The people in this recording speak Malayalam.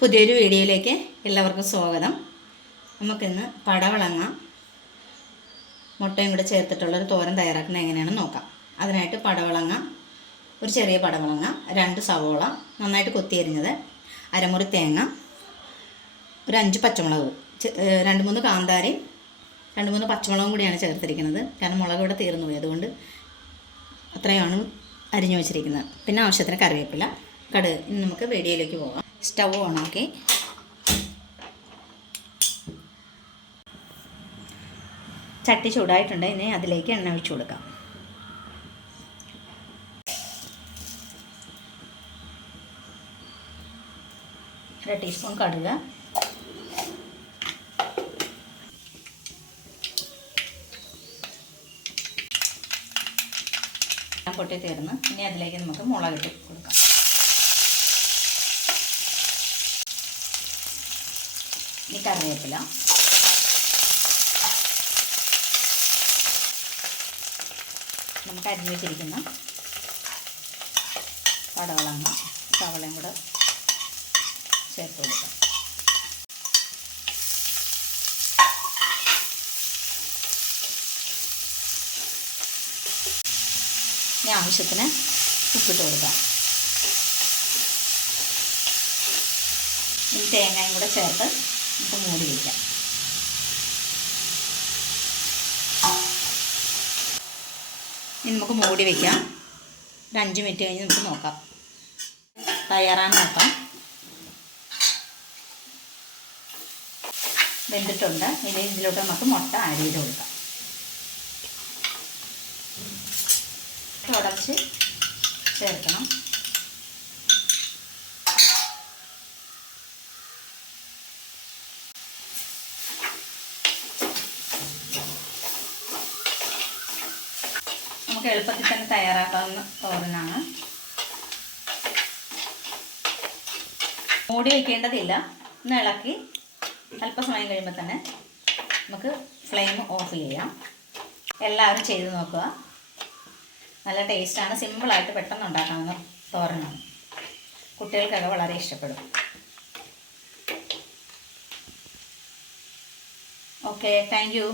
പുതിയൊരു വീഡിയോയിലേക്ക് എല്ലാവർക്കും സ്വാഗതം. നമുക്കിന്ന് പടവളങ്ങ മുട്ടയും കൂടെ ചേർത്തിട്ടുള്ളൊരു തോരൻ തയ്യാറാക്കുന്നത് എങ്ങനെയാണെന്ന് നോക്കാം. അതിനായിട്ട് പടവളങ്ങ, ഒരു ചെറിയ പടവളങ്ങ, 2 സവോള നന്നായിട്ട് കൊത്തിയരിഞ്ഞത്, അരമുറി തേങ്ങ, ഒരു 5 പച്ചമുളക്, 2-3 കാന്താരി, 2-3 പച്ചമുളകും കൂടിയാണ് ചേർത്തിരിക്കുന്നത്. കാരണം മുളക് ഇവിടെ തീർന്നു പോയി, അതുകൊണ്ട് അത്രയാണ് അരിഞ്ഞു വെച്ചിരിക്കുന്നത്. പിന്നെ ആവശ്യത്തിന് കറിവേപ്പില, കടുക്. ഇനി നമുക്ക് വീഡിയോയിലേക്ക് പോകാം. സ്റ്റൗ ഓണാക്കി ചട്ടി ചൂടായിട്ടുണ്ട്. ഇനി അതിലേക്ക് എണ്ണ ഒഴിച്ചു കൊടുക്കാം. ഒരു ടീസ്പൂൺ കടുക്, പൊട്ടി തീർന്ന് ഇനി അതിലേക്ക് നമുക്ക് മുളകിട്ട് കൊടുക്കാം. ഇനി കറിവേപ്പില, നമുക്ക് അരിഞ്ഞു വെച്ചിരിക്കുന്ന പടവളങ്ങ, സവളയും കൂടെ ചേർത്ത് കൊടുക്കാം. ഇനി ആവശ്യത്തിന് ഉപ്പിട്ട് കൊടുക്കാം. ഈ തേങ്ങയും കൂടെ ചേർത്ത് നമുക്ക് മൂടി വയ്ക്കാം. ഇനി നമുക്ക് മൂടി വയ്ക്കാം. ഒരു 5 മിനിറ്റ് കഴിഞ്ഞ് നമുക്ക് നോക്കാം, തയ്യാറാന്ന് നോക്കാം. വെന്തിട്ടുണ്ട്. ഇനി ഇതിലോട്ട് നമുക്ക് മുട്ട ആഡ് ചെയ്ത് കൊടുക്കാം. ഉടച്ച് ചേർക്കണം. നമുക്ക് എളുപ്പത്തിൽ തന്നെ തയ്യാറാക്കാവുന്ന തോരനാണ്. മൂടി വയ്ക്കേണ്ടതില്ല. ഒന്ന് ഇളക്കി അല്പസമയം കഴിയുമ്പോൾ തന്നെ നമുക്ക് ഫ്ലെയിം ഓഫ് ചെയ്യാം. എല്ലാവരും ചെയ്ത് നോക്കുക. നല്ല ടേസ്റ്റാണ്. സിമ്പിളായിട്ട് പെട്ടെന്ന് ഉണ്ടാക്കാവുന്ന തോരനാണ്. കുട്ടികൾക്കൊക്കെ വളരെ ഇഷ്ടപ്പെടും. Okay, thank you.